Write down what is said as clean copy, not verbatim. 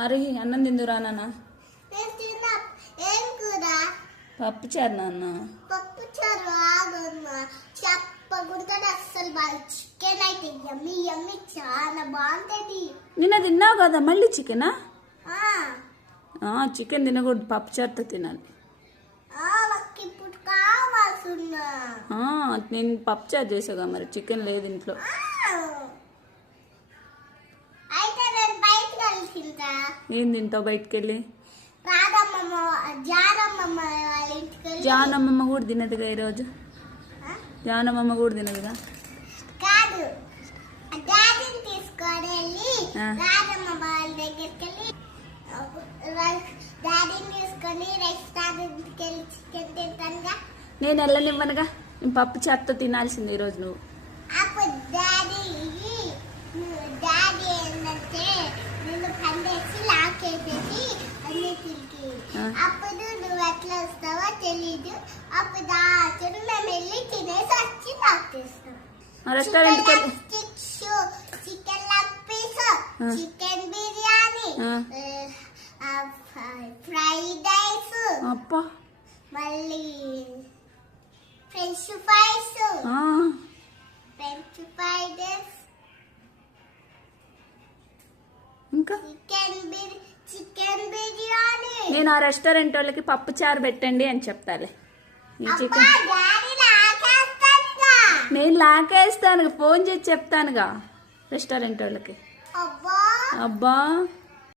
అరే అన్నం తిందురా నాన్న. ఏం కూర? పప్పు చారు నాన్న. పప్పు చారు చెప్పకుండా అస్సలు బాగా. చికెన్ అయితే యమ్మీ యమ్మీ చాలా బాగుంటది. నిన్న తిన్నావు కదా మళ్ళీ చికెనా? చికెన్ తినకూడదు, పప్పు చారుతో తినాలి. ఇప్పుడు కావాల్సిన నేను పప్పు చారు చేసాగా, మరి చికెన్ లేదు ఇంట్లో. అయితే నేను బయటకు వెళ్ళి తింటా. ఏం తింటావు బయటకు వెళ్ళి? జానమ్మమ్మ కూడా తినదుగా ఈరోజు. జానమ్మమ్మ కూడా తినదుగా. కాదు, డాడీని తీసుకొని వెళ్ళి రాజమ్మమ్మ వాళ్ళ దగ్గరికి వెళ్ళి డాడీని తీసుకొని రెస్టారెంట్కి వెళ్ళి చికెన్ తింటానుగా. నేను వెళ్ళనివ్వనుగా, నేను పప్పు చారుతో తినాల్సింది ఈరోజు నువ్వు. అప్పుడు డాడీ ఏంటంటే నిన్ను పండేసి లాకేసేసి అన్నిటికి. అప్పుడు నువ్వు ఎట్లా వస్తావో తెలీదు. అప్పుడు దాచుడు మేము వెళ్ళి తినేసి వచ్చి లాకేస్తాం. Restaurant chicken leg piece, chicken biryani, fried rice, మళ్ళీ ఫ్రెంచ్ ఫ్రైస్, ఇంకా చికెన్ బిర్యానీ. నేను ఆ రెస్టారెంట్ వాళ్ళకి పప్పు చారు పెట్టండి అని చెప్తాలే. నేను లాకేస్తాను, ఫోన్ చేసి చెప్తానుగా రెస్టారెంట్ వాళ్ళకి. అబ్బా